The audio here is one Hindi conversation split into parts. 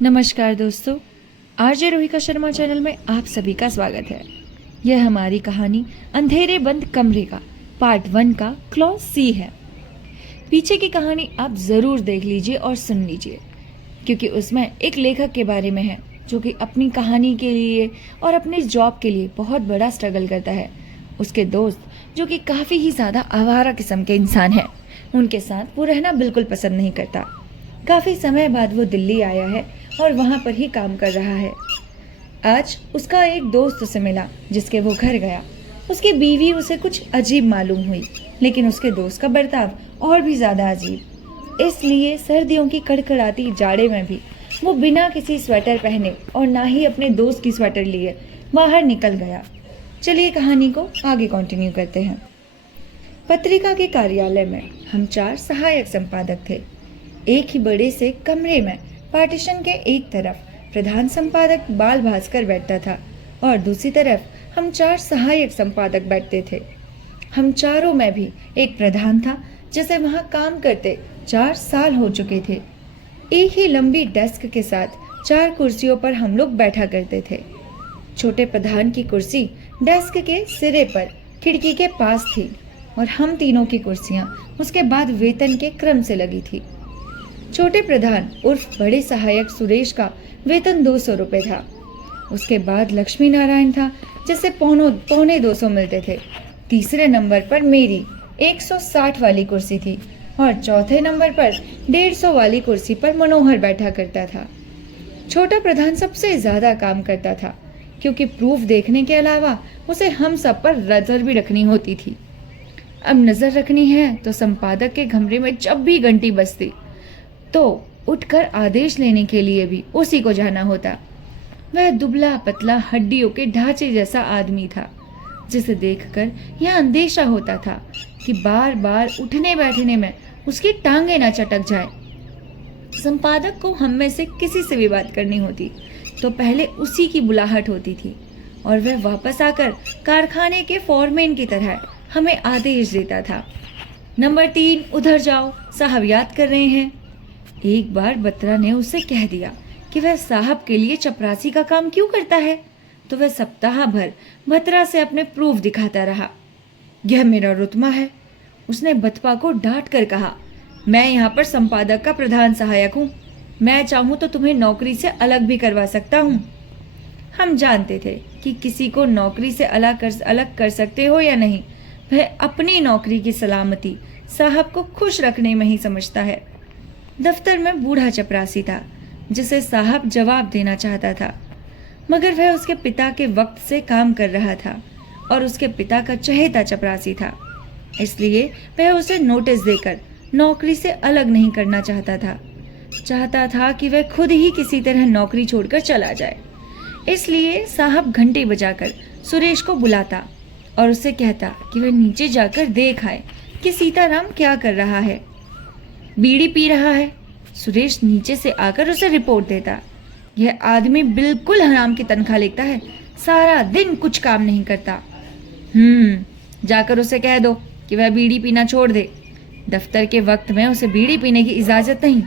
नमस्कार दोस्तों, आरजे रोहिका शर्मा चैनल में आप सभी का स्वागत है। यह हमारी कहानी अंधेरे बंद कमरे का पार्ट 1 का क्लॉज सी है। पीछे की कहानी आप ज़रूर देख लीजिए और सुन लीजिए, क्योंकि उसमें एक लेखक के बारे में है जो कि अपनी कहानी के लिए और अपने जॉब के लिए बहुत बड़ा स्ट्रगल करता है। उसके दोस्त जो कि काफ़ी ही ज़्यादा आवारा किस्म के इंसान हैं, उनके साथ वो रहना बिल्कुल पसंद नहीं करता। काफ़ी समय बाद वो दिल्ली आया है और वहाँ पर ही काम कर रहा है। आज उसका एक दोस्त उसे मिला जिसके वो घर गया। उसकी बीवी उसे कुछ अजीब मालूम हुई, लेकिन उसके दोस्त का बर्ताव और भी ज़्यादा अजीब। इसलिए सर्दियों की कड़कड़ाती जाड़े में भी वो बिना किसी स्वेटर पहने और ना ही अपने दोस्त की स्वेटर लिए बाहर निकल गया। चलिए कहानी को आगे कंटिन्यू करते हैं। पत्रिका के कार्यालय में हम 4 सहायक संपादक थे। एक ही बड़े से कमरे में पार्टीशन के एक तरफ प्रधान संपादक बाल भास्कर बैठता था और दूसरी तरफ हम 4 सहायक संपादक बैठते थे। हम चारों में भी एक प्रधान था जिसे वहाँ काम करते 4 साल हो चुके थे। एक ही लंबी डेस्क के साथ 4 कुर्सियों पर हम लोग बैठा करते थे। छोटे प्रधान की कुर्सी डेस्क के सिरे पर खिड़की के पास थी और हम तीनों की कुर्सियां उसके बाद वेतन के क्रम से लगी थी। छोटे प्रधान उर्फ बड़े सहायक सुरेश का वेतन 200 रुपये था। उसके बाद लक्ष्मी नारायण था जिसे पौने 200 मिलते थे। तीसरे नंबर पर मेरी 160 वाली कुर्सी थी और चौथे नंबर पर 150 वाली कुर्सी पर मनोहर बैठा करता था। छोटा प्रधान सबसे ज़्यादा काम करता था क्योंकि प्रूफ देखने के अलावा उसे हम सब पर नज़र भी रखनी होती थी। अब नज़र रखनी है तो संपादक के कमरे में जब भी घंटी बजती तो उठकर आदेश लेने के लिए भी उसी को जाना होता। वह दुबला पतला हड्डियों के ढांचे जैसा आदमी था जिसे देखकर यह अंदेशा होता था कि बार बार उठने बैठने में उसकी टांगें न चटक जाए। संपादक को हम में से किसी से भी बात करनी होती तो पहले उसी की बुलाहट होती थी और वह वापस आकर कारखाने के फोरमैन की तरह हमें आदेश देता था। नंबर 3 उधर जाओ, साहब याद कर रहे हैं। एक बार बत्रा ने उससे कह दिया कि वह साहब के लिए चपरासी का काम क्यों करता है, तो वह सप्ताह भर बत्रा से अपने प्रूफ दिखाता रहा। यह मेरा रुतबा है, उसने बतपा को डांट कर कहा। मैं यहाँ पर संपादक का प्रधान सहायक हूँ, मैं चाहूँ तो तुम्हें नौकरी से अलग भी करवा सकता हूँ। हम जानते थे कि किसी को नौकरी से अलग कर सकते हो या नहीं, वह अपनी नौकरी की सलामती साहब को खुश रखने में ही समझता है। दफ्तर में बूढ़ा चपरासी था जिसे साहब जवाब देना चाहता था, मगर वह उसके पिता के वक्त से काम कर रहा था और उसके पिता का चहेता चपरासी था, इसलिए वह उसे नोटिस देकर नौकरी से अलग नहीं करना चाहता था कि वह खुद ही किसी तरह नौकरी छोड़कर चला जाए। इसलिए साहब घंटे बजाकर सुरेश को बुलाता और उससे कहता कि वह नीचे जाकर देख आए कि सीताराम क्या कर रहा है। बीड़ी पी रहा है। सुरेश नीचे से आकर उसे रिपोर्ट देता। यह आदमी बिल्कुल हराम की तनख्वाह लेता है, सारा दिन कुछ काम नहीं करता। जाकर उसे कह दो कि वह बीड़ी पीना छोड़ दे, दफ्तर के वक्त में उसे बीड़ी पीने की इजाजत नहीं।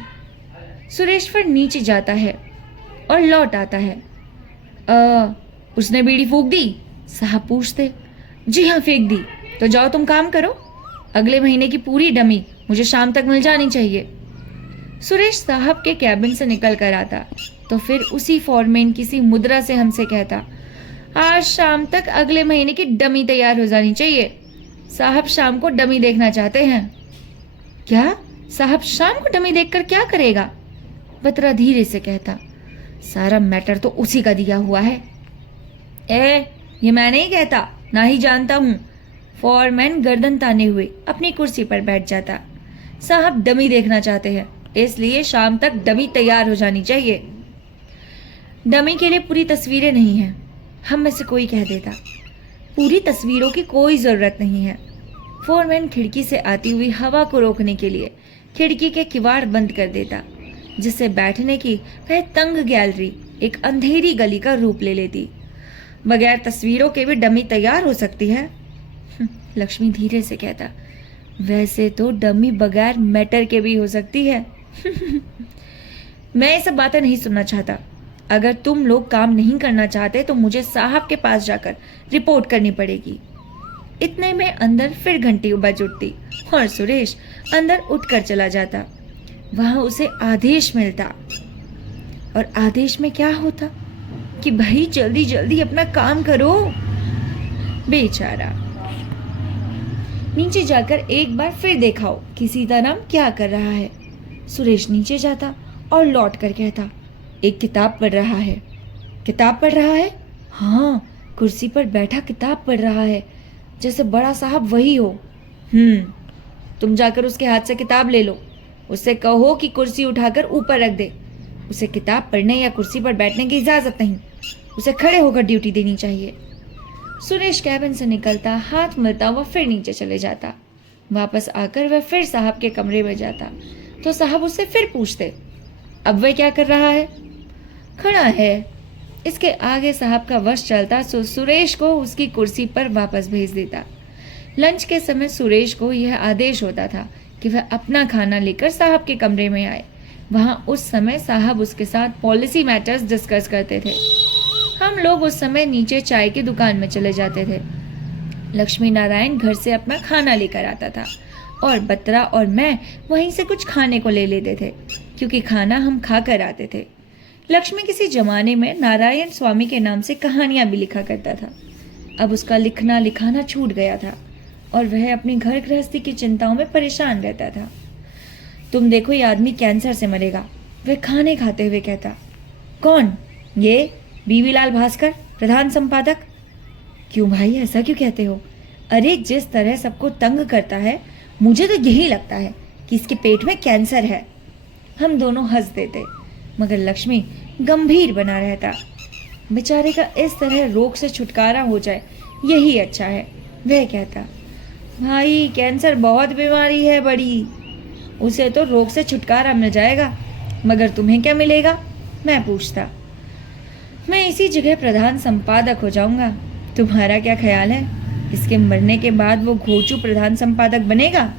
सुरेश फिर नीचे जाता है और लौट आता है। उसने बीड़ी फूंक दी? साहब पूछते। जी हाँ, फेंक दी। तो जाओ तुम काम करो, अगले महीने की पूरी डमी मुझे शाम तक मिल जानी चाहिए। सुरेश साहब के कैबिन से निकल कर आता तो फिर उसी फॉरमैन किसी मुद्रा से हमसे कहता, आज शाम तक अगले महीने की डमी तैयार हो जानी चाहिए। साहब शाम को डमी देखना चाहते हैं। क्या? साहब शाम को डमी देखकर क्या करेगा? बत्रा धीरे से कहता। सारा मैटर तो उसी का दिया हुआ है। ये मैं नहीं कहता, ना ही जानता हूँ। फॉरमैन गर्दन ताने हुए अपनी कुर्सी पर बैठ जाता। साहब डमी देखना चाहते हैं, इसलिए शाम तक डमी तैयार हो जानी चाहिए। डमी के लिए पूरी तस्वीरें नहीं हैं, हम में से कोई कह देता। पूरी तस्वीरों की कोई ज़रूरत नहीं है। फोरमैन खिड़की से आती हुई हवा को रोकने के लिए खिड़की के किवाड़ बंद कर देता, जिससे बैठने की वह तंग गैलरी एक अंधेरी गली का रूप ले लेती। बगैर तस्वीरों के भी डमी तैयार हो सकती है। लक्ष्मी धीरे से कहता। वैसे तो डमी बगैर मैटर के भी हो सकती है। मैं ये सब बातें नहीं सुनना चाहता। अगर तुम लोग काम नहीं करना चाहते तो मुझे साहब के पास जाकर रिपोर्ट करनी पड़ेगी। इतने में अंदर फिर घंटी बज उठती और सुरेश अंदर उठकर चला जाता। वहां उसे आदेश मिलता और आदेश में क्या होता कि भाई जल्दी जल्दी अपना काम करो। बेचारा नीचे जाकर एक बार फिर देखाओ कि सीताराम क्या कर रहा है। सुरेश नीचे जाता और लौट कर कहता, एक किताब पढ़ रहा है। किताब पढ़ रहा है? हाँ, कुर्सी पर बैठा किताब पढ़ रहा है, जैसे बड़ा साहब वही हो। तुम जाकर उसके हाथ से किताब ले लो, उससे कहो कि कुर्सी उठाकर ऊपर रख दे। उसे किताब पढ़ने या कुर्सी पर बैठने की इजाजत नहीं, उसे खड़े होकर ड्यूटी देनी चाहिए। सुरेश कैबिन से निकलता, हाथ मलता वह फिर नीचे चले जाता। वापस आकर वह फिर साहब के कमरे में जाता तो साहब उससे फिर पूछते, अब वह क्या कर रहा है? खड़ा है। इसके आगे साहब का वश चलता तो सुरेश को उसकी कुर्सी पर वापस भेज देता। लंच के समय सुरेश को यह आदेश होता था कि वह अपना खाना लेकर साहब के कमरे में आए। वहां उस समय साहब उसके साथ पॉलिसी मैटर्स डिस्कस करते थे। हम लोग उस समय नीचे चाय की दुकान में चले जाते थे। लक्ष्मी नारायण घर से अपना खाना लेकर आता था और बत्रा और मैं वहीं से कुछ खाने को ले लेते थे, क्योंकि खाना हम खा कर आते थे। लक्ष्मी किसी जमाने में नारायण स्वामी के नाम से कहानियां भी लिखा करता था। अब उसका लिखना लिखाना छूट गया था और वह अपनी घर गृहस्थी की चिंताओं में परेशान रहता था। तुम देखो, ये आदमी कैंसर से मरेगा, वह खाने खाते हुए कहता। कौन? ये बीवीलाल भास्कर, प्रधान संपादक। क्यों भाई, ऐसा क्यों कहते हो? अरे जिस तरह सबको तंग करता है, मुझे तो यही लगता है कि इसके पेट में कैंसर है। हम दोनों हंस देते, मगर लक्ष्मी गंभीर बना रहता। बेचारे का इस तरह रोग से छुटकारा हो जाए यही अच्छा है। वह कहता, भाई कैंसर बहुत बीमारी है बड़ी, उसे तो रोग से छुटकारा मिल जाएगा, मगर तुम्हें क्या मिलेगा? मैं पूछता। मैं इसी जगह प्रधान संपादक हो जाऊंगा। तुम्हारा क्या ख्याल है? इसके मरने के बाद वो घोचू प्रधान संपादक बनेगा।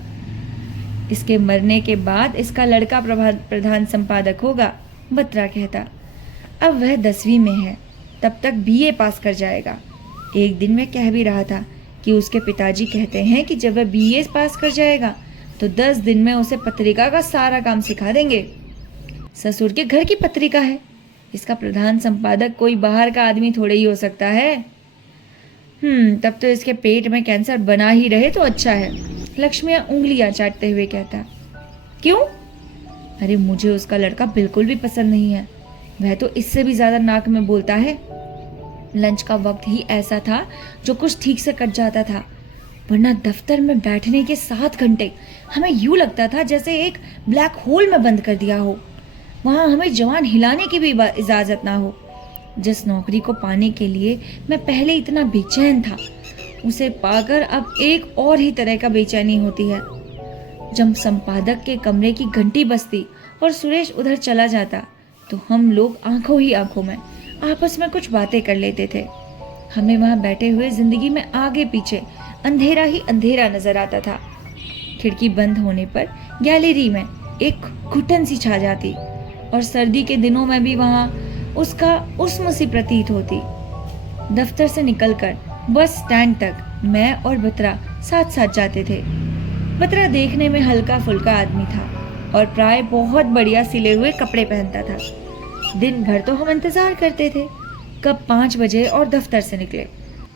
इसके मरने के बाद इसका लड़का प्रधान संपादक होगा, बत्रा कहता। अब वह 10वीं में है, तब तक बीए पास कर जाएगा। एक दिन मैं कह भी रहा था कि उसके पिताजी कहते हैं कि जब वह बीए पास कर जाएगा तो 10 दिन में उसे पत्रिका का सारा काम सिखा देंगे। ससुर के घर की पत्रिका है, इसका प्रधान संपादक कोई बाहर का आदमी थोड़े ही हो सकता है। तब तो इसके पेट में कैंसर बना ही रहे तो अच्छा है। लक्ष्मिया उंगलियां चाटते हुए कहता। क्यों? अरे मुझे उसका लड़का बिल्कुल भी पसंद नहीं है, वह तो इससे भी ज्यादा नाक में बोलता है। लंच का वक्त ही ऐसा था जो कुछ ठीक से कट जाता था, वरना दफ्तर में बैठने के 7 घंटे हमें यूं लगता था जैसे एक ब्लैक होल में बंद कर दिया हो। वहां हमें जवान हिलाने की भी इजाजत ना हो। जिस नौकरी को पाने के लिए मैं पहले इतना बेचैन था, उसे पाकर अब एक और ही तरह का बेचैनी होती है। जब संपादक के कमरे की घंटी बजती और सुरेश उधर चला जाता तो हम लोग आंखों ही आंखों में आपस में कुछ बातें कर लेते थे। हमें वहां बैठे हुए जिंदगी में आगे पीछे अंधेरा ही अंधेरा नजर आता था। खिड़की बंद होने पर गैलरी में एक घुटन सी छा जाती और सर्दी के दिनों में भी वहां उसका उस्म सी प्रतीत होती। दफ्तर से निकलकर बस स्टैंड तक मैं और बत्रा साथ साथ जाते थे। बत्रा देखने में हल्का फुल्का आदमी था और प्राय बहुत बढ़िया सिले हुए कपड़े पहनता था। दिन भर तो हम इंतजार करते थे कब 5 बजे और दफ्तर से निकले,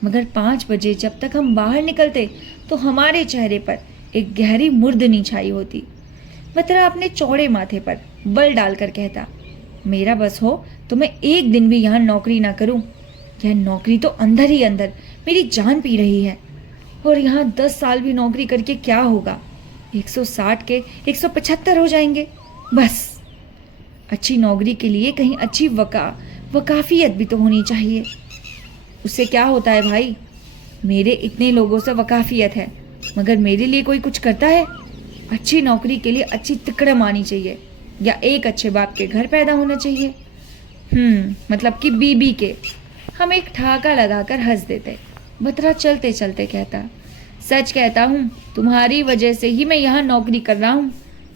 मगर 5 बजे जब तक हम बाहर निकलते तो हमारे चेहरे पर एक गहरी मुर्दनी छाई होती। बत्रा अपने चौड़े माथे पर बल डालकर कहता, मेरा बस हो तो मैं एक दिन भी यहाँ नौकरी ना करूं। यह नौकरी तो अंदर ही अंदर मेरी जान पी रही है, और यहाँ 10 साल भी नौकरी करके क्या होगा? 160 के 175 हो जाएंगे बस। अच्छी नौकरी के लिए कहीं अच्छी वकाफियत भी तो होनी चाहिए। उससे क्या होता है भाई? मेरे इतने लोगों से वकाफियत है, मगर मेरे लिए कोई कुछ करता है? अच्छी नौकरी के लिए अच्छी तिकड़म आनी चाहिए, या एक अच्छे बाप के घर पैदा होना चाहिए। मतलब कि बीबी के। हम एक ठहाका लगाकर हंस देते। बत्रा चलते चलते कहता, सच कहता हूँ, तुम्हारी वजह से ही मैं यहाँ नौकरी कर रहा हूँ।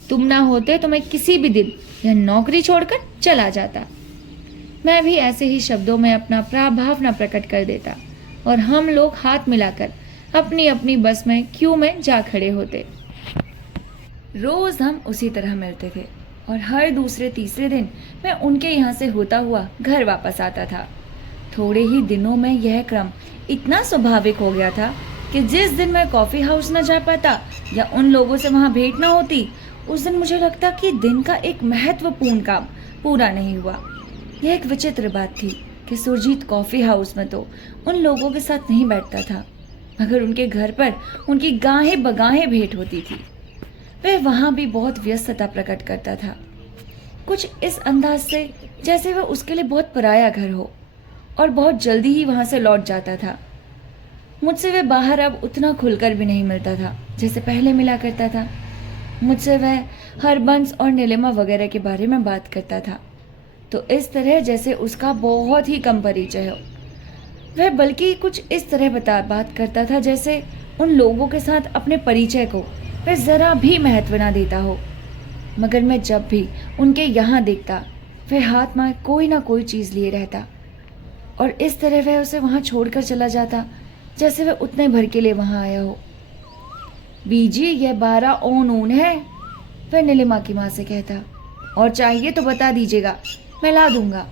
तुम ना होते तो मैं किसी भी दिन या नौकरी छोड़कर चला जाता। मैं भी ऐसे ही शब्दों में अपना भावना प्रकट कर देता और हम लोग हाथ मिलाकर अपनी अपनी बस में क्यू में जा खड़े होते। रोज हम उसी तरह मिलते थे और हर दूसरे तीसरे दिन मैं उनके यहाँ से होता हुआ घर वापस आता था। थोड़े ही दिनों में यह क्रम इतना स्वाभाविक हो गया था कि जिस दिन मैं कॉफी हाउस न जा पाता या उन लोगों से वहां भेंट न होती, उस दिन मुझे लगता कि दिन का एक महत्वपूर्ण काम पूरा नहीं हुआ। यह एक विचित्र बात थी कि सुरजीत कॉफी हाउस में तो उन लोगों के साथ नहीं बैठता था, मगर उनके घर पर उनकी गाहें बगाहें भेंट होती थी। वह वहां भी बहुत व्यस्तता प्रकट करता था, कुछ इस अंदाज से जैसे वह उसके लिए बहुत पराया घर हो, और बहुत जल्दी ही वहां से लौट जाता था। मुझसे वह बाहर अब उतना खुलकर भी नहीं मिलता था जैसे पहले मिला करता था। मुझसे वह हरबंस और नीलिमा वगैरह के बारे में बात करता था तो इस तरह जैसे उसका बहुत ही कम परिचय हो। वह बल्कि कुछ इस तरह बात करता था जैसे उन लोगों के साथ अपने परिचय को वह जरा भी महत्व ना देता हो। मगर मैं जब भी उनके यहाँ देखता, वह हाथ में कोई ना कोई चीज़ लिए रहता और इस तरह वह उसे वहाँ छोड़कर चला जाता जैसे वह उतने भर के लिए वहाँ आया हो। बीजी यह 12 ओन है, वह नीलिमा की माँ से कहता, और चाहिए तो बता दीजिएगा, मैं ला दूंगा।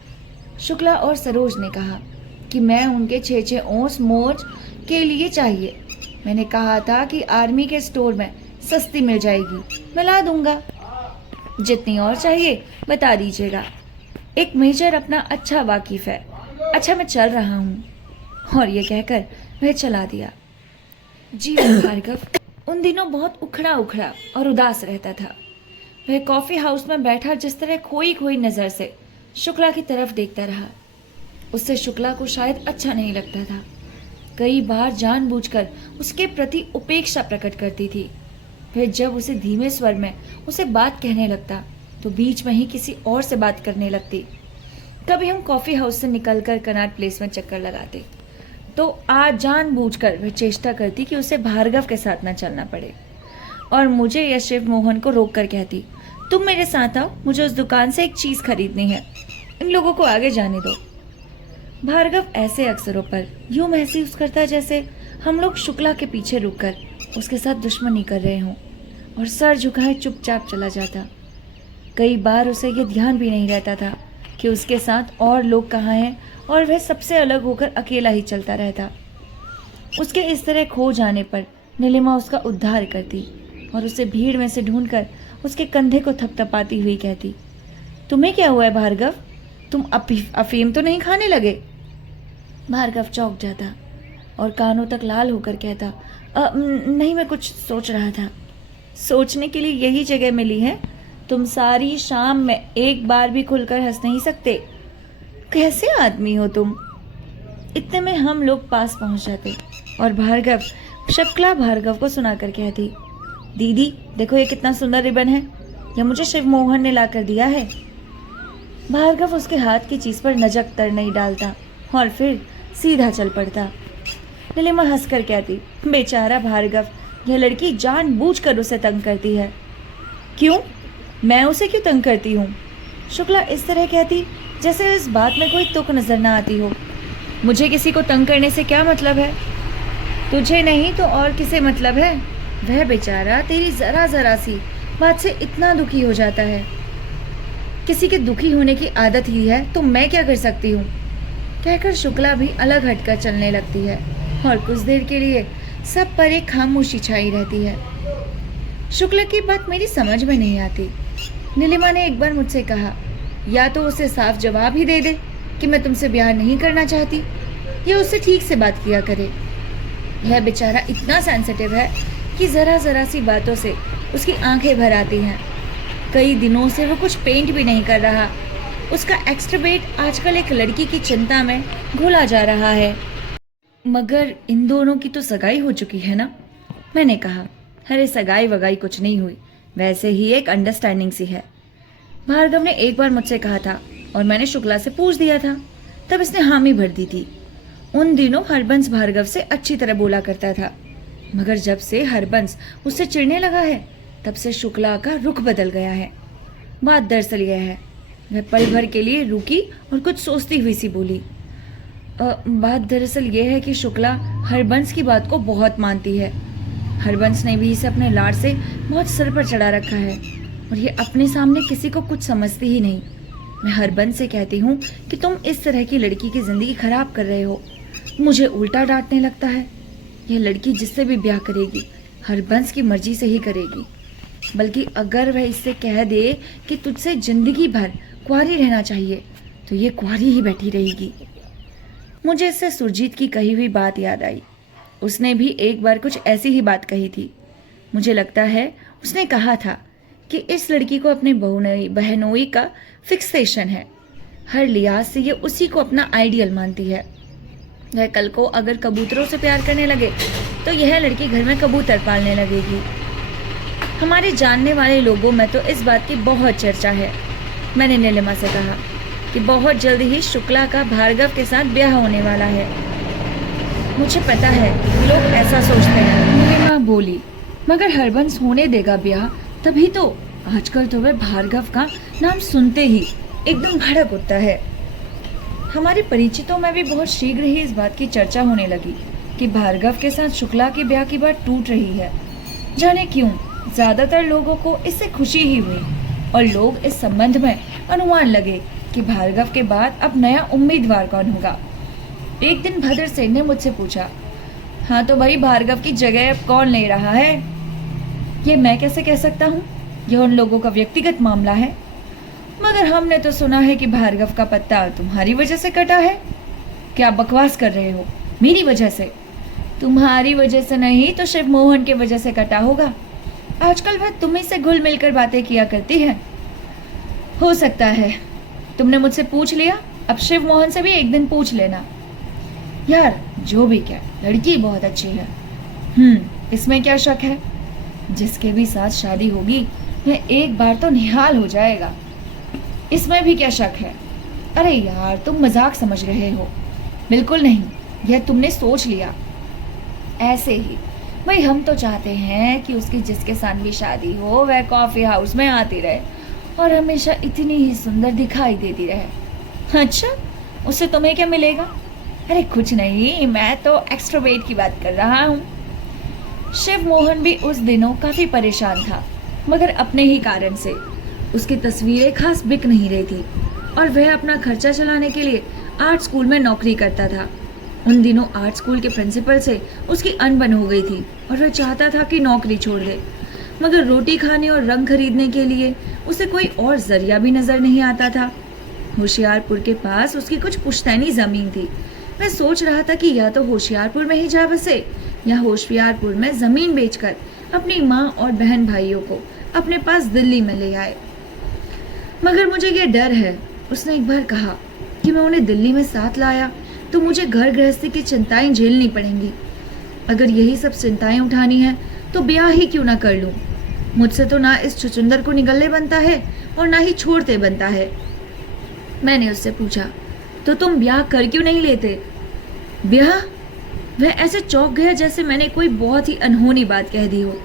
शुक्ला और सरोज ने कहा कि मैं उनके 6-6 ओंस मोज के लिए चाहिए। मैंने कहा था कि आर्मी के स्टोर में सस्ती मिल जाएगी, मैं ला दूंगा। जितनी और चाहिए बता दीजिएगा। एक मेजर अपना अच्छा वाकिफ है। अच्छा मैं चल रहा हूँ। और ये कहकर वह चला दिया। जीवन भार्गव उन दिनों बहुत उखड़ा उखड़ा और उदास रहता था। वह कॉफी हाउस में बैठा जिस तरह खोई खोई नजर से शुक्ला की तरफ देखता रहा। उससे शुक्ला को शायद अच्छा नहीं लगता था। कई बार जानबूझकर उसके प्रति उपेक्षा प्रकट करती थी। वह जब उसे धीमे स्वर में उसे बात कहने लगता तो बीच में ही किसी और से बात करने लगती। कभी हम कॉफी हाउस से निकलकर कनॉट प्लेस में चक्कर लगाते तो आज जानबूझकर वह चेष्टा करती कि उसे भार्गव के साथ न चलना पड़े और मुझे या शिव मोहन को रोक कर कहती, तुम मेरे साथ आओ, मुझे उस दुकान से एक चीज़ खरीदनी है, इन लोगों को आगे जाने दो। भार्गव ऐसे अवसरों पर यूं महसूस करता जैसे हम लोग शुक्ला के पीछे रुककर उसके साथ दुश्मनी कर रहे हों और सर झुकाए चुपचाप चला जाता। कई बार उसे यह ध्यान भी नहीं रहता था कि उसके साथ और लोग कहाँ हैं और वह सबसे अलग होकर अकेला ही चलता रहता। उसके इस तरह खो जाने पर नीलिमा उसका उद्धार करती और उसे भीड़ में से ढूंढकर उसके कंधे को थपथपाती हुई कहती, तुम्हें क्या हुआ है भार्गव, तुम अफीम तो नहीं खाने लगे? भार्गव चौंक जाता और कानों तक लाल होकर कहता, नहीं मैं कुछ सोच रहा था। सोचने के लिए यही जगह मिली है, तुम सारी शाम में एक बार भी खुलकर हंस नहीं सकते, कैसे आदमी हो तुम। इतने में हम लोग पास पहुंच जाते और भार्गव शुक्ला भार्गव को सुनाकर कहती, दीदी देखो ये कितना सुंदर रिबन है, यह मुझे शिव मोहन ने ला कर दिया है। भार्गव उसके हाथ की चीज पर नजक तर नहीं डालता और फिर सीधा चल पड़ता। नीलिमा हंसकर कहती, बेचारा भार्गव, यह लड़की जानबूझकर उसे तंग करती है। क्यों? मैं उसे क्यों तंग करती हूँ? शुक्ला इस तरह कहती जैसे इस बात में कोई तुक नजर ना आती हो। मुझे किसी को तंग करने से क्या मतलब है? तुझे नहीं तो और किसे मतलब है? वह बेचारा तेरी जरा जरा सी बात से इतना दुखी हो जाता है। किसी के दुखी होने की आदत ही है तो मैं क्या कर सकती हूँ? कहकर शुक्ला भी अलग हटकर चलने लगती है और कुछ देर के लिए सब पर एक खामोशी छाई रहती है। शुक्ला की बात मेरी समझ में नहीं आती। नीलिमा ने एक बार मुझसे कहा, या तो उसे साफ जवाब ही दे दे कि मैं तुमसे ब्याह नहीं करना चाहती, या उससे ठीक से बात किया करे। यह बेचारा इतना सेंसिटिव है कि जरा जरा सी बातों से उसकी आंखें भर आती हैं। कई दिनों से वो कुछ पेंट भी नहीं कर रहा। उसका एक्स्ट्रोवर्ट आजकल एक लड़की की चिंता में घुला जा रहा है। मगर इन दोनों की तो सगाई हो चुकी है ना? मैंने कहा, अरे सगाई वगाई कुछ नहीं हुई, वैसे ही एक अंडरस्टैंडिंग सी है। भार्गव ने एक बार मुझसे कहा था और मैंने शुक्ला से पूछ दिया था, तब इसने हामी भर दी थी। उन दिनों हरबंस भार्गव से अच्छी तरह बोला करता था, मगर जब से हरबंस उससे चिढ़ने लगा है तब से शुक्ला का रुख बदल गया है। बात दरअसल यह है। वह पल भर के लिए रुकी और कुछ सोचती हुई सी बोली, बात दरअसल यह है कि शुक्ला हरबंस की बात को बहुत मानती है। हरबंस ने भी इसे अपने लाड़ से बहुत सिर पर चढ़ा रखा है और ये अपने सामने किसी को कुछ समझती ही नहीं। मैं हरबंस से कहती हूँ कि तुम इस तरह की लड़की की जिंदगी खराब कर रहे हो, मुझे उल्टा डांटने लगता है। यह लड़की जिससे भी ब्याह करेगी हरबंस की मर्जी से ही करेगी, बल्कि अगर वह इससे कह दे कि तुझसे जिंदगी भर कुंवारी रहना चाहिए तो ये कुंवारी ही बैठी रहेगी। मुझे इससे सुरजीत की कही हुई बात याद आई। उसने भी एक बार कुछ ऐसी ही बात कही थी। मुझे लगता है उसने कहा था कि इस लड़की को अपने बहनोई का फिक्सेशन है। हर लिहाज से ये उसी को अपना आइडियल मानती है। वह कल को अगर कबूतरों से प्यार करने लगे तो यह लड़की घर में कबूतर पालने लगेगी। हमारे जानने वाले लोगों में तो इस बात की बहुत चर्चा है। मैंने नीलिमा से कहा कि बहुत जल्द ही शुक्ला का भार्गव के साथ ब्याह होने वाला है। मुझे पता है लोग ऐसा सोचते हैं, नीलिमा बोली, मगर हरबंस होने देगा ब्याह तभी तो। आजकल तो वह भार्गव का नाम सुनते ही एकदम भड़क उठता है। हमारे परिचितों में भी बहुत शीघ्र ही इस बात की चर्चा होने लगी कि भार्गव के साथ शुक्ला के ब्याह की बात टूट रही है। जाने क्यों ज्यादातर लोगों को इससे खुशी ही हुई और लोग इस संबंध में अनुमान लगे कि भार्गव के बाद अब नया उम्मीदवार कौन होगा। एक दिन भद्र सेन ने मुझसे पूछा, हाँ तो भाई भार्गव की जगह अब कौन ले रहा है? ये मैं कैसे कह सकता हूँ, यह उन लोगों का व्यक्तिगत मामला है। मगर हमने तो सुना है कि भार्गव का पत्ता तुम्हारी वजह से कटा है। क्या बकवास कर रहे हो? मेरी वजह से? तुम्हारी वजह से नहीं तो शिव मोहन की वजह से कटा होगा। आजकल वह तुम्ही से घुल मिलकर बातें किया करती है। हो सकता है। तुमने मुझसे पूछ लिया, अब शिव मोहन से भी एक दिन पूछ लेना। यार जो भी क्या, लड़की बहुत अच्छी है। इसमें क्या शक है? जिसके भी साथ शादी होगी वह एक बार तो निहाल हो जाएगा। इसमें भी क्या शक है? अरे यार तुम मजाक समझ रहे हो। बिल्कुल नहीं, यह तुमने सोच लिया। ऐसे ही भाई हम तो चाहते हैं कि उसकी जिसके साथ भी शादी हो वह कॉफी हाउस में आती रहे और हमेशा इतनी ही सुंदर दिखाई देती रहे। अच्छा, उससे तुम्हें क्या मिलेगा? अरे कुछ नहीं, मैं तो एक्स्ट्रोवेट की बात कर रहा हूँ। शिव मोहन भी उस दिनों काफी परेशान था, मगर अपने ही कारण से। उसकी तस्वीरें खास बिक नहीं रही थी और वह अपना खर्चा चलाने के लिए आर्ट स्कूल में नौकरी करता था। उन दिनों आर्ट स्कूल के प्रिंसिपल से उसकी अनबन हो गई थी और वह चाहता था कि नौकरी छोड़ दे, मगर रोटी खाने और रंग खरीदने के लिए उसे कोई और जरिया भी नजर नहीं आता था। होशियारपुर के पास उसकी कुछ पुश्तैनी जमीन थी। वह सोच रहा था कि या तो होशियारपुर में ही जा बसे या होशियारपुर में जमीन बेचकर अपनी माँ और बहन भाइयों को अपने पास दिल्ली में ले आए। मगर मुझे ये डर है, उसने एक बार कहा, कि मैं उन्हें दिल्ली में साथ लाया तो मुझे घर गृहस्थी की चिंताएं झेलनी पड़ेंगी। अगर यही सब चिंताएं उठानी है तो ब्याह ही क्यों ना कर लूं। मुझसे तो ना इस छुचुंदर को निगलने बनता है और ना ही छोड़ते बनता है। मैंने उससे पूछा, तो तुम ब्याह कर क्यों नहीं लेते? ब्याह? वह ऐसे चौंक गया जैसे मैंने कोई बहुत ही अनहोनी बात कह दी हो।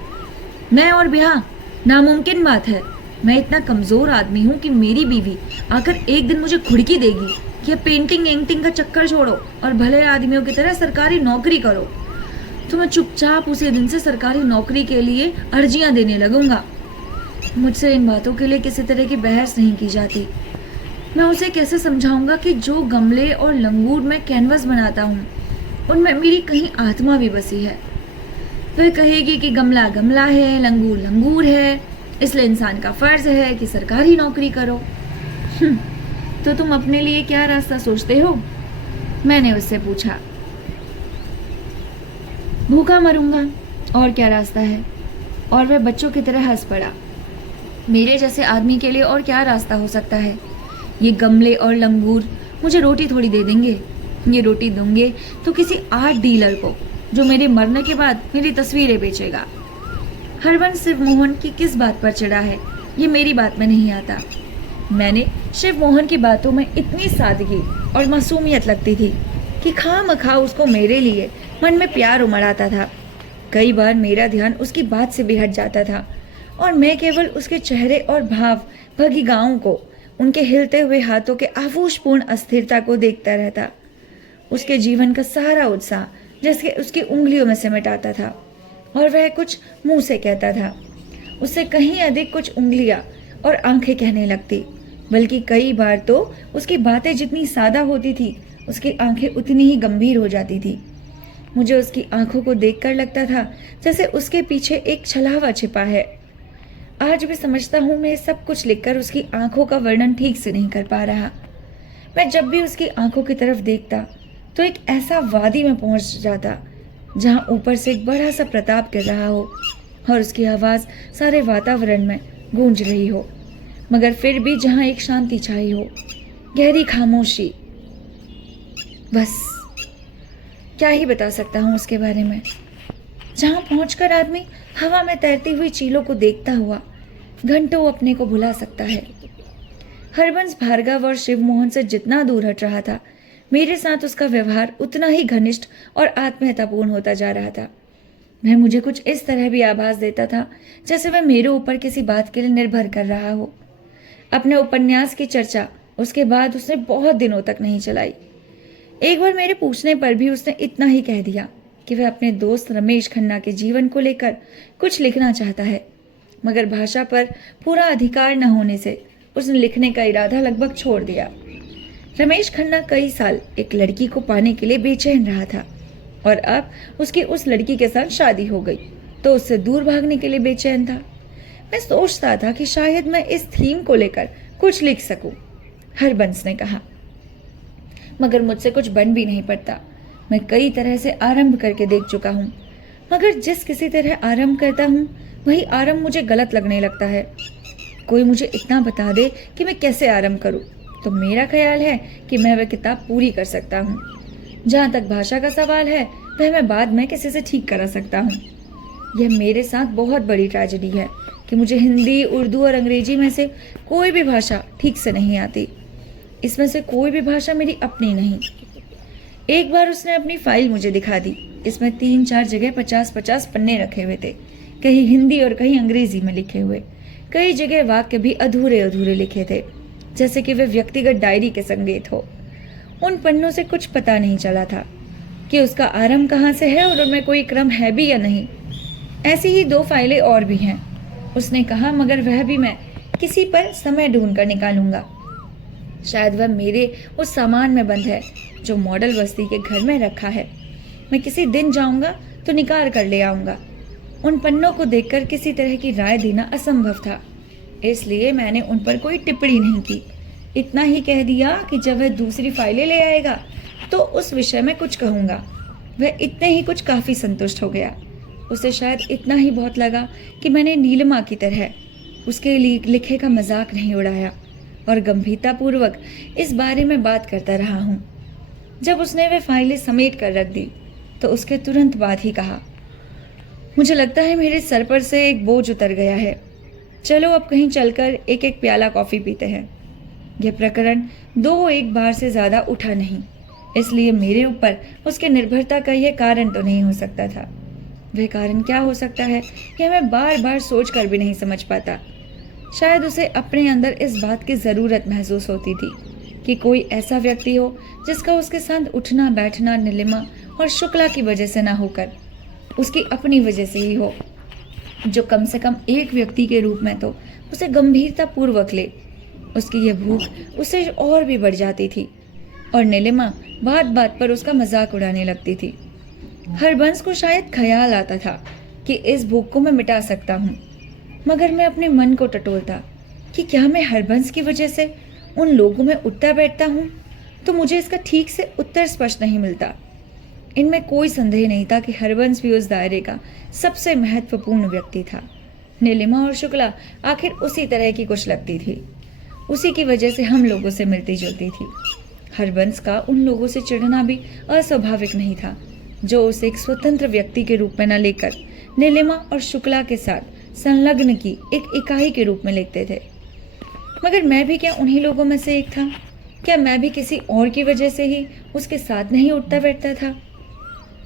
मैं और ब्याह? नामुमकिन बात है। मैं इतना कमजोर आदमी हूँ कि मेरी बीवी आकर एक दिन मुझे घुड़की देगी कि पेंटिंग एंटिंग का चक्कर छोड़ो और भले आदमियों की तरह सरकारी नौकरी करो। तो मैं चुपचाप उसी दिन से सरकारी नौकरी के लिए अर्जियां देने लगूंगा। मुझसे इन बातों के लिए किसी तरह की बहस नहीं की जाती। मैं उसे कैसे समझाऊंगा कि जो गमले और लंगूर में कैनवस बनाता हूँ उनमें मेरी कहीं आत्मा भी बसी है। वह कहेगी कि गमला गमला है, लंगूर लंगूर है, इसलिए इंसान का फर्ज है कि सरकारी नौकरी करो। तो तुम अपने लिए क्या रास्ता सोचते हो? मैंने उससे पूछा। भूखा मरूंगा, और क्या रास्ता है? और वह बच्चों की तरह हंस पड़ा। मेरे जैसे आदमी के लिए और क्या रास्ता हो सकता है? ये गमले और लंगूर मुझे रोटी थोड़ी दे देंगे। ये रोटी दूंगे तो किसी आर्ट डीलर को जो मेरे मरने के बाद मेरी तस्वीरें बेचेगा। हरबंस शिव मोहन की किस बात पर चिढ़ा है ये मेरी बात में नहीं आता। मैंने शिव मोहन की बातों में इतनी सादगी और मासूमियत लगती थी कि खामखा उसको मेरे लिए मन में प्यार उमड़ आता था। कई बार मेरा ध्यान उसकी बात से भी हट जाता था और मैं केवल उसके चेहरे और भाव भगीगाओं को, उनके हिलते हुए हाथों के आवेशपूर्ण अस्थिरता को देखता रहता। उसके जीवन का सारा उत्साह जैसे उसकी उंगलियों में सिमट आता था और वह कुछ मुंह से कहता था। उससे कहीं अधिक कुछ उंगलियां और आंखें कहने लगती, बल्कि कई बार तो उसकी बातें जितनी सादा होती थी, उसकी आंखें उतनी ही गंभीर हो जाती थी। मुझे उसकी आंखों को देखकर लगता था जैसे उसके पीछे एक छलावा छिपा है। आज भी समझता हूँ मैं सब कुछ लिखकर उसकी आंखों का वर्णन ठीक से नहीं कर पा रहा। मैं जब भी उसकी आंखों की तरफ देखता तो एक ऐसा वादी में पहुंच जाता जहां ऊपर से एक बड़ा सा प्रताप गिर रहा हो और उसकी आवाज सारे वातावरण में गूंज रही हो, मगर फिर भी जहां एक शांति छाई हो, गहरी खामोशी। बस क्या ही बता सकता हूं उसके बारे में। जहां पहुंचकर आदमी हवा में तैरती हुई चीलों को देखता हुआ घंटों अपने को भुला सकता है। हरबंस भार्गव और शिवमोहन से जितना दूर हट रहा था, मेरे साथ उसका व्यवहार उतना ही घनिष्ठ और आत्मीयतापूर्ण होता जा रहा था। वह मुझे कुछ इस तरह भी आभास देता था जैसे वह मेरे ऊपर किसी बात के लिए निर्भर कर रहा हो। अपने उपन्यास की चर्चा उसके बाद उसने बहुत दिनों तक नहीं चलाई। एक बार मेरे पूछने पर भी उसने इतना ही कह दिया कि वह अपने दोस्त रमेश खन्ना के जीवन को लेकर कुछ लिखना चाहता है, मगर भाषा पर पूरा अधिकार न होने से उसने लिखने का इरादा लगभग छोड़ दिया। रमेश खन्ना कई साल एक लड़की को पाने के लिए बेचैन रहा था और अब उसकी उस लड़की के साथ शादी हो गई तो उससे दूर भागने के लिए बेचैन था। मैं सोचता था कि शायद मैं इस थीम को लेकर कुछ लिख सकूं, हरबंस ने कहा, मगर मुझसे कुछ बन भी नहीं पड़ता। मैं कई तरह से आरंभ करके देख चुका हूँ, मगर जिस किसी तरह आरंभ करता हूँ वही आरंभ मुझे गलत लगने लगता है। कोई मुझे इतना बता दे कि मैं कैसे आरंभ करूँ तो मेरा ख्याल है कि मैं वह किताब पूरी कर सकता हूँ। जहाँ तक भाषा का सवाल है वह मैं बाद में किसी से ठीक करा सकता हूँ। यह मेरे साथ बहुत बड़ी ट्रेजेडी है कि मुझे हिंदी, उर्दू और अंग्रेजी में से कोई भी भाषा ठीक से नहीं आती। इसमें से कोई भी भाषा मेरी अपनी नहीं। एक बार उसने अपनी फाइल मुझे दिखा दी। इसमें 3-4 जगह 50-50 पन्ने रखे हुए थे, कहीं हिंदी और कहीं अंग्रेजी में लिखे हुए। कई जगह वाक्य भी अधूरे अधूरे लिखे थे, जैसे कि वे व्यक्तिगत डायरी के संकेत हो। उन पन्नों से कुछ पता नहीं चला था कि उसका आरंभ कहाँ से है और उनमें कोई क्रम है भी या नहीं। ऐसी ही 2 फाइलें और भी हैं, उसने कहा, मगर वह भी मैं किसी पर समय ढूंढ कर निकालूंगा। शायद वह मेरे उस सामान में बंद है जो मॉडल बस्ती के घर में रखा है। मैं किसी दिन जाऊंगा तो निकाल कर ले आऊंगा। उन पन्नों को देखकर किसी तरह की राय देना असंभव था, इसलिए मैंने उन पर कोई टिप्पणी नहीं की। इतना ही कह दिया कि जब वह दूसरी फाइलें ले आएगा तो उस विषय में कुछ कहूंगा। वह इतने ही कुछ काफी संतुष्ट हो गया। उसे शायद इतना ही बहुत लगा कि मैंने नीलिमा की तरह उसके लिखे का मजाक नहीं उड़ाया और गंभीरतापूर्वक इस बारे में बात करता रहा हूँ। जब उसने वे फाइलें समेट कर रख दी तो उसके तुरंत बाद ही कहा, मुझे लगता है मेरे सर पर से एक बोझ उतर गया है। चलो अब कहीं चलकर एक एक प्याला कॉफी पीते हैं। यह प्रकरण 2-1 बार से ज्यादा उठा नहीं, इसलिए मेरे ऊपर उसके निर्भरता का यह कारण तो नहीं हो सकता था। वह कारण क्या हो सकता है यह मैं बार बार सोच कर भी नहीं समझ पाता। शायद उसे अपने अंदर इस बात की जरूरत महसूस होती थी कि कोई ऐसा व्यक्ति हो जिसका उसके साथ उठना बैठना नीलिमा और शुक्ला की वजह से ना होकर उसकी अपनी वजह से ही हो, जो कम से कम एक व्यक्ति के रूप में तो उसे गंभीरता पूर्वक ले। उसकी यह भूख उससे और भी बढ़ जाती थी और नीलिमा बात बात पर उसका मजाक उड़ाने लगती थी। हरबंस को शायद ख्याल आता था कि इस भूख को मैं मिटा सकता हूँ, मगर मैं अपने मन को टटोलता कि क्या मैं हरबंस की वजह से उन लोगों में उठता बैठता हूँ, तो मुझे इसका ठीक से उत्तर स्पष्ट नहीं मिलता। इनमें कोई संदेह नहीं था कि हरबंस भी उस दायरे का सबसे महत्वपूर्ण व्यक्ति था। नीलिमा और शुक्ला आखिर उसी तरह की कुछ लगती थी, उसी की वजह से हम लोगों से मिलती जुलती थी। हरबंस का उन लोगों से चिढ़ना भी अस्वाभाविक नहीं था, जो उसे एक स्वतंत्र व्यक्ति के रूप में न लेकर नीलिमा और शुक्ला के साथ संलग्न की एक इकाई के रूप में लिखते थे। मगर मैं भी क्या उन्हीं लोगों में से एक था? क्या मैं भी किसी और की वजह से ही उसके साथ नहीं उठता बैठता था?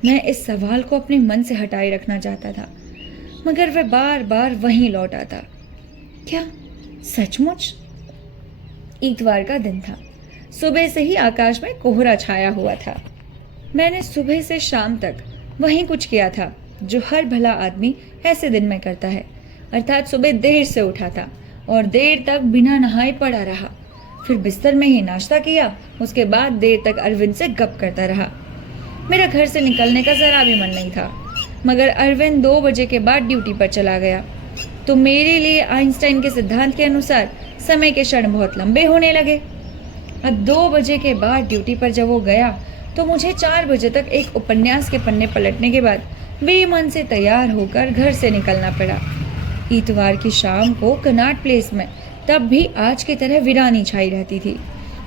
मैं इस सवाल को अपने मन से हटाए रखना चाहता था, मगर वह बार बार वहीं लौट आता। क्या सचमुच इतवार का दिन था। सुबह से ही आकाश में कोहरा छाया हुआ था। मैंने सुबह से शाम तक वही कुछ किया था जो हर भला आदमी ऐसे दिन में करता है, अर्थात सुबह देर से उठा था और देर तक बिना नहाए पड़ा रहा। फिर बिस्तर में ही नाश्ता किया, उसके बाद देर तक अरविंद से गप करता रहा। मेरा घर से निकलने का जरा भी मन नहीं था, मगर अरविंद 2 बजे के बाद ड्यूटी पर चला गया तो मेरे लिए आइंस्टाइन के सिद्धांत के अनुसार समय के क्षण बहुत लंबे होने लगे। अब 2 बजे के बाद ड्यूटी पर जब वो गया तो मुझे 4 बजे तक एक उपन्यास के पन्ने पलटने के बाद बेमन से तैयार होकर घर से निकलना पड़ा। इतवार की शाम को कनॉट प्लेस में तब भी आज की तरह वीरानी छाई रहती थी।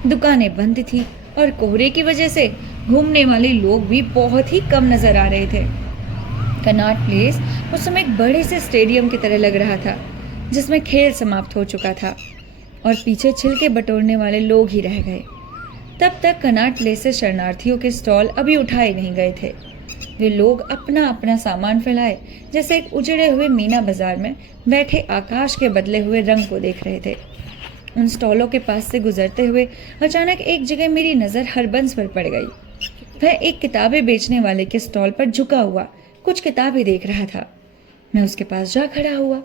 दुकानें बंद थी और कोहरे की वजह से घूमने वाले लोग भी बहुत ही कम नजर आ रहे थे। कनॉट प्लेस उस समय एक बड़े से स्टेडियम की तरह लग रहा था जिसमें खेल समाप्त हो चुका था और पीछे छिलके बटोरने वाले लोग ही रह गए। तब तक कनॉट प्लेस से शरणार्थियों के स्टॉल अभी उठाए नहीं गए थे। वे लोग अपना अपना सामान फैलाए जैसे एक उजड़े हुए मीना बाजार में बैठे आकाश के बदले हुए रंग को देख रहे थे। उन स्टॉलों के पास से गुजरते हुए अचानक एक जगह मेरी नज़र हरबंस पर पड़ गई। वह एक किताबें बेचने वाले के स्टॉल पर झुका हुआ कुछ किताबें देख रहा था। मैं उसके पास जा खड़ा हुआ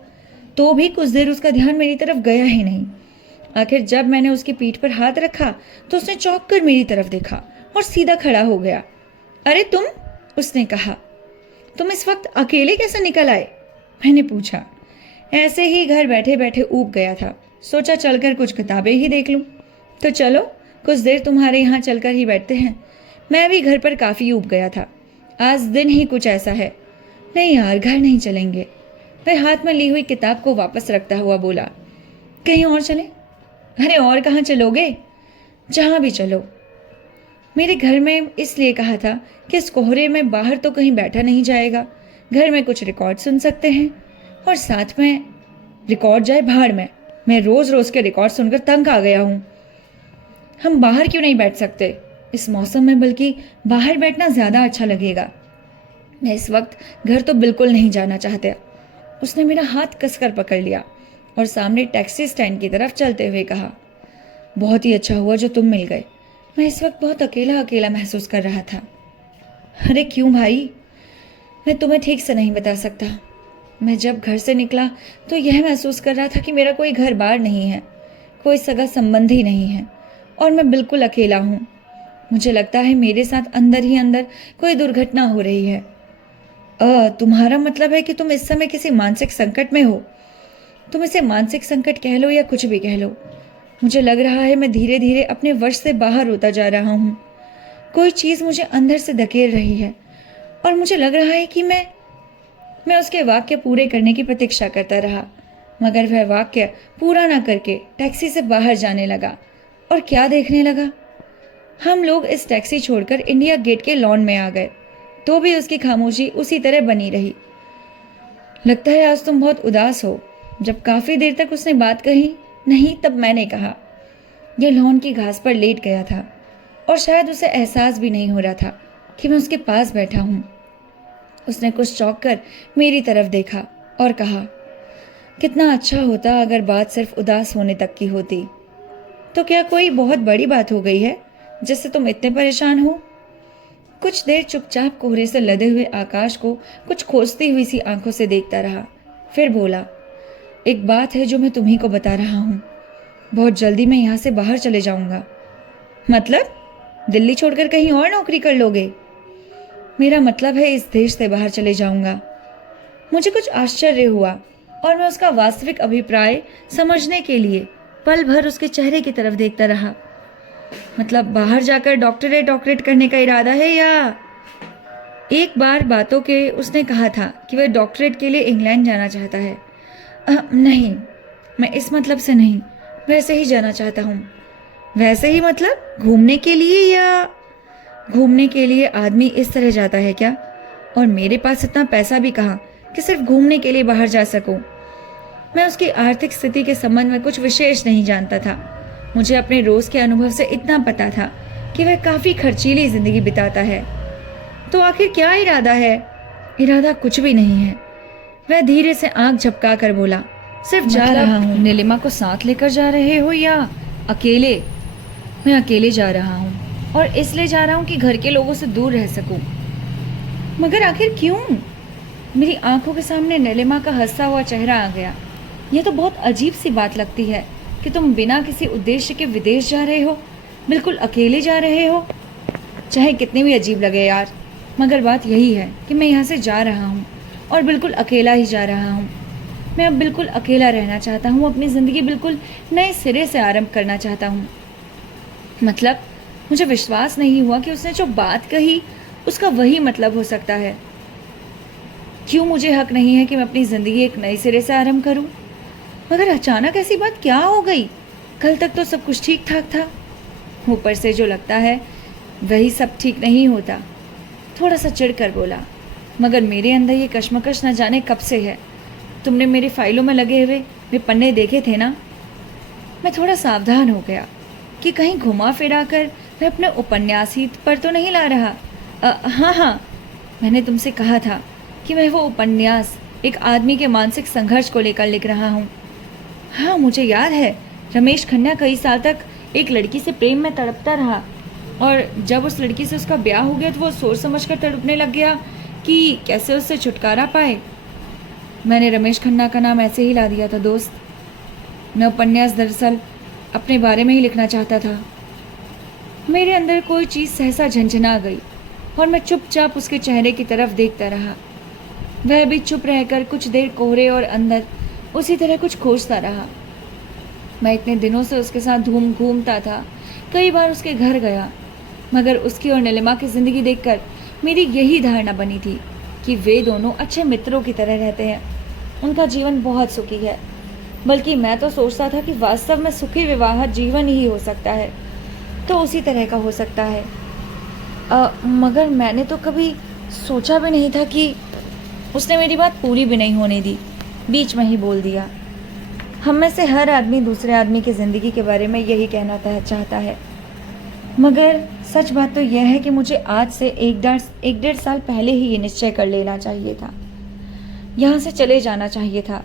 तो भी कुछ देर उसका ध्यान मेरी तरफ गया ही नहीं। आखिर जब मैंने उसकी पीठ पर हाथ रखा तो उसने चौंक कर मेरी तरफ देखा और सीधा खड़ा हो गया। अरे तुम, उसने कहा, तुम इस वक्त अकेले कैसे निकल आए? मैंने पूछा। ऐसे ही घर बैठे बैठे ऊब गया था, सोचा चलकर कुछ किताबें ही देख लूं। तो चलो कुछ देर तुम्हारे यहाँ चलकर ही बैठते हैं। मैं भी घर पर काफ़ी ऊब गया था, आज दिन ही कुछ ऐसा है। नहीं यार, घर नहीं चलेंगे। वह हाथ में ली हुई किताब को वापस रखता हुआ बोला, कहीं और चले? अरे और कहाँ चलोगे? जहाँ भी चलो। मेरे घर में इसलिए कहा था कि इस कोहरे में बाहर तो कहीं बैठा नहीं जाएगा, घर में कुछ रिकॉर्ड सुन सकते हैं और साथ में रिकॉर्ड जाए भाड़ में। मैं रोज रोज के रिकॉर्ड सुनकर तंग आ गया हूँ। हम बाहर क्यों नहीं बैठ सकते इस मौसम में? बल्कि बाहर बैठना ज़्यादा अच्छा लगेगा। मैं इस वक्त घर तो बिल्कुल नहीं जाना चाहता। उसने मेरा हाथ कसकर पकड़ लिया और सामने टैक्सी स्टैंड की तरफ चलते हुए कहा, बहुत ही अच्छा हुआ जो तुम मिल गए। मैं इस वक्त बहुत अकेला अकेला महसूस कर रहा था। अरे क्यों भाई? मैं तुम्हें ठीक से नहीं बता सकता। मैं जब घर से निकला तो यह महसूस कर रहा था कि मेरा कोई घर बार नहीं है, कोई सगा संबंधी नहीं है और मैं बिल्कुल अकेला हूँ। मुझे लगता है मेरे साथ अंदर ही अंदर कोई दुर्घटना हो रही है। तुम्हारा मतलब है कि तुम इस समय किसी मानसिक संकट में हो? तुम इसे मानसिक संकट कह लो या कुछ भी कह लो, मुझे लग रहा है मैं धीरे धीरे अपने वश से बाहर होता जा रहा हूँ। कोई चीज़ मुझे अंदर से धकेल रही है और मुझे लग रहा है कि मैं उसके वाक्य पूरे करने की प्रतीक्षा करता रहा, मगर वह वाक्य पूरा ना करके टैक्सी से बाहर जाने लगा। और क्या देखने लगा? हम लोग इस टैक्सी छोड़कर इंडिया गेट के लॉन में आ गए तो भी उसकी खामोशी उसी तरह बनी रही। लगता है आज तुम बहुत उदास हो। जब काफ़ी देर तक उसने बात कही नहीं, तब मैंने कहा। यह लॉन की घास पर लेट गया था और शायद उसे एहसास भी नहीं हो रहा था कि मैं उसके पास बैठा हूँ। उसने कुछ चौंक कर मेरी तरफ देखा और कहा, कितना अच्छा होता अगर बात सिर्फ उदास होने तक की होती। तो क्या कोई बहुत बड़ी बात हो गई है जिससे तुम इतने परेशान हो? कुछ देर चुपचाप कोहरे से लदे हुए आकाश को कुछ खोजती हुई सी आंखों से देखता रहा, फिर बोला, एक बात है जो मैं तुम्ही को बता रहा हूँ। बहुत जल्दी मैं यहाँ से बाहर चले जाऊँगा। मतलब? दिल्ली छोड़कर कहीं और नौकरी कर लोगे? मेरा मतलब है इस देश से बाहर चले जाऊँगा। मुझे कुछ आश्चर्य हुआ और मैं उसका वास्तविक अभिप्राय समझने के लिए पल भर उसके चेहरे की तरफ देखता रहा। मतलब बाहर जाकर डॉक्टरेट करने का इरादा है या? एक बार बातों के उसने कहा था कि वह डॉक्टरेट के लिए इंग्लैंड जाना चाहता है। नहीं, मैं इस मतलब से नहीं, वैसे ही जाना चाहता हूँ। वैसे ही मतलब घूमने के लिए? या घूमने के लिए आदमी इस तरह जाता है क्या? और मेरे पास इतना पैसा भी कहाँ कि सिर्फ घूमने के लिए बाहर जा सकूं। मैं उसकी आर्थिक स्थिति के संबंध में कुछ विशेष नहीं जानता था। मुझे अपने रोज के अनुभव से इतना पता था कि वह काफी खर्चीली जिंदगी बिताता है। तो आखिर क्या इरादा है? इरादा कुछ भी नहीं है। वह धीरे से आंख झपका कर बोला, सिर्फ जा रहा हूँ। नीलिमा को साथ लेकर जा रहे हो या अकेले, मैं अकेले जा रहा हूँ और इसलिए जा रहा हूँ कि घर के लोगों से दूर रह सकूँ। मगर आखिर क्यों? मेरी आंखों के सामने नीलिमा का हंसता हुआ चेहरा आ गया। यह तो बहुत अजीब सी बात लगती है कि तुम बिना किसी उद्देश्य के विदेश जा रहे हो, बिल्कुल अकेले जा रहे हो। चाहे कितनी भी अजीब लगे यार, मगर बात यही है कि मैं यहाँ से जा रहा हूँ और बिल्कुल अकेला ही जा रहा हूँ। मैं अब बिल्कुल अकेला रहना चाहता हूँ, अपनी ज़िंदगी बिल्कुल नए सिरे से आरंभ करना चाहता हूँ। मतलब मुझे विश्वास नहीं हुआ कि उसने जो बात कही उसका वही मतलब हो सकता है। क्यों मुझे हक नहीं है कि मैं अपनी ज़िंदगी एक नए सिरे से आरंभ करूँ? मगर अचानक ऐसी बात क्या हो गई? कल तक तो सब कुछ ठीक ठाक था। ऊपर से जो लगता है वही सब ठीक नहीं होता। थोड़ा सा चिढ़ कर बोला, मगर मेरे अंदर ये कश्मकश न जाने कब से है। तुमने मेरी फाइलों में लगे हुए वे पन्ने देखे थे ना? मैं थोड़ा सावधान हो गया कि कहीं घुमा फिरा कर मैं अपने उपन्यास ही पर तो नहीं ला रहा। हाँ, मैंने तुमसे कहा था कि मैं वो उपन्यास एक आदमी के मानसिक संघर्ष को लेकर लिख रहा हूँ। हाँ, मुझे याद है, रमेश खन्ना कई साल तक एक लड़की से प्रेम में तड़पता रहा और जब उस लड़की से उसका ब्याह हो गया तो वो सोच समझकर तड़पने लग गया कि कैसे उससे छुटकारा पाए। मैंने रमेश खन्ना का नाम ऐसे ही ला दिया था दोस्त। मैं उपन्यास दरअसल अपने बारे में ही लिखना चाहता था। मेरे अंदर कोई चीज़ सहसा झंझना गई और मैं चुपचाप उसके चेहरे की तरफ देखता रहा। वह भी चुप रहकर कुछ देर कोहरे और अंदर उसी तरह कुछ खोजता रहा। मैं इतने दिनों से उसके साथ घूमता था, कई बार उसके घर गया, मगर उसकी और नीलिमा की ज़िंदगी देखकर मेरी यही धारणा बनी थी कि वे दोनों अच्छे मित्रों की तरह रहते हैं। उनका जीवन बहुत सुखी है। बल्कि मैं तो सोचता था कि वास्तव में सुखी विवाह जीवन ही हो सकता है, तो उसी तरह का हो सकता है। मगर मैंने तो कभी सोचा भी नहीं था कि उसने मेरी बात पूरी भी नहीं होने दी, बीच में ही बोल दिया। हम में से हर आदमी दूसरे आदमी की ज़िंदगी के बारे में यही कहना चाहता है, मगर सच बात तो यह है कि मुझे आज से एक डेढ़ साल पहले ही ये निश्चय कर लेना चाहिए था, यहाँ से चले जाना चाहिए था।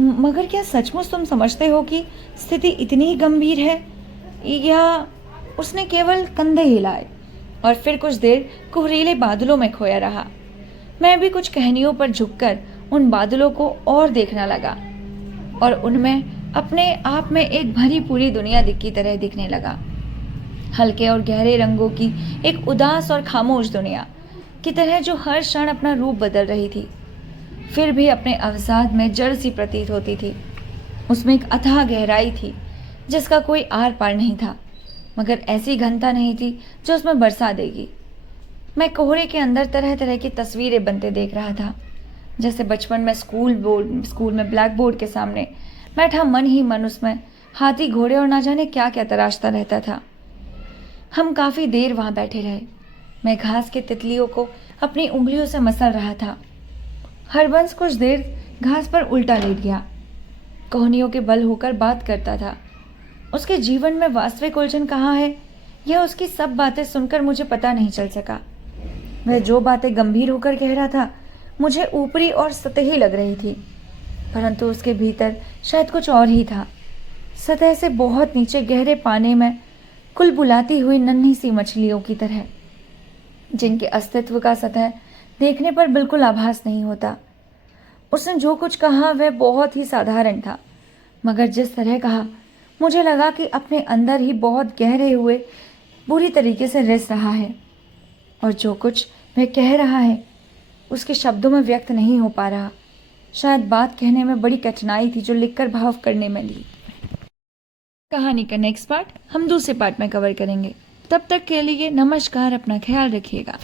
मगर क्या सचमुच तुम समझते हो कि स्थिति इतनी ही गंभीर है, या? उसने केवल कंधे हिलाए और फिर कुछ देर कोहरीले बादलों में खोया रहा। मैं भी कुछ कहनियों पर झुककर उन बादलों को और देखने लगा और उनमें अपने आप में एक भरी पूरी दुनिया की तरह दिखने लगा। हल्के और गहरे रंगों की एक उदास और खामोश दुनिया की तरह जो हर क्षण अपना रूप बदल रही थी, फिर भी अपने अवसाद में जड़ सी प्रतीत होती थी। उसमें एक अथाह गहराई थी जिसका कोई आर पार नहीं था, मगर ऐसी घनता नहीं थी जो उसमें बरसा देगी। मैं कोहरे के अंदर तरह तरह की तस्वीरें बनते देख रहा था, जैसे बचपन में स्कूल में ब्लैक बोर्ड के सामने बैठा मन ही मन उसमें हाथी घोड़े और ना जाने क्या क्या तराशता रहता था। हम काफ़ी देर वहाँ बैठे रहे। मैं घास के तितलियों को अपनी उंगलियों से मसल रहा था। हरबंस कुछ देर घास पर उल्टा लेट गया, कोहनियों के बल होकर बात करता था। उसके जीवन में वास्तविक उलझन कहाँ है, यह उसकी सब बातें सुनकर मुझे पता नहीं चल सका। वह जो बातें गंभीर होकर कह रहा था मुझे ऊपरी और सतही लग रही थी, परंतु उसके भीतर शायद कुछ और ही था। सतह से बहुत नीचे गहरे पानी में कुलबुलाती हुई नन्ही सी मछलियों की तरह, जिनके अस्तित्व का सतह देखने पर बिल्कुल आभास नहीं होता। उसने जो कुछ कहा वह बहुत ही साधारण था, मगर जिस तरह कहा मुझे लगा कि अपने अंदर ही बहुत गहरे हुए बुरी तरीके से रिस रहा है, और जो कुछ वह कह रहा है उसके शब्दों में व्यक्त नहीं हो पा रहा। शायद बात कहने में बड़ी कठिनाई थी जो लिखकर भाव करने में ली। कहानी का नेक्स्ट पार्ट हम दूसरे पार्ट में कवर करेंगे। तब तक के लिए नमस्कार, अपना ख्याल रखिएगा।